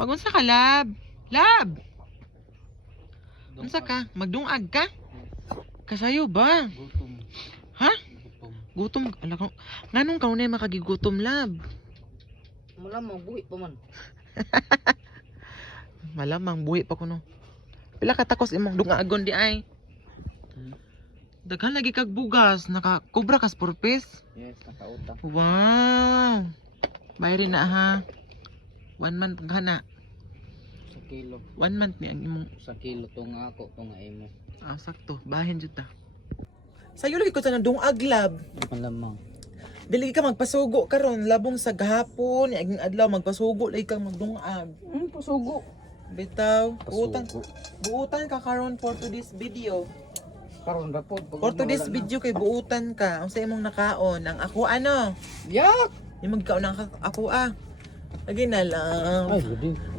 Pagunsa ka, lab? Lab! Unsa ka? Magdungag ka? Kasayo ba? Gutom. Ha? Gutom. Gutom? Ala ko. Nganong kaunay makagigutom, lab? Malamang buhi pa man. Malamang buhi pa kuno. Pila ka takos imong dungagon di ay? Daghan lagi kag bugas, nakakubra kas purpose. Yes, nakautang. Wow! Bayari na ha. 1 month paghana. Sa kilo. 1 month ni ang imong Sa kilo to nga ako, to nga imo. sakto. Bahin jud ta. Sayo lagi ko sa dungag, lab. Malamang. Dili ka magpasugo karon labong sa gahapon, aging adlaw magpasugo lagi kang magdungag. Pasugo. Bitaw, buutan Pasugo. buutan ka karon for today's video. Karon ra po. For today's video kay buutan ka. Unsa imong nakaon? Ang ako ano? Yak! Yung magkaon ang ako ah. Lagi na lang. Ay, gudi.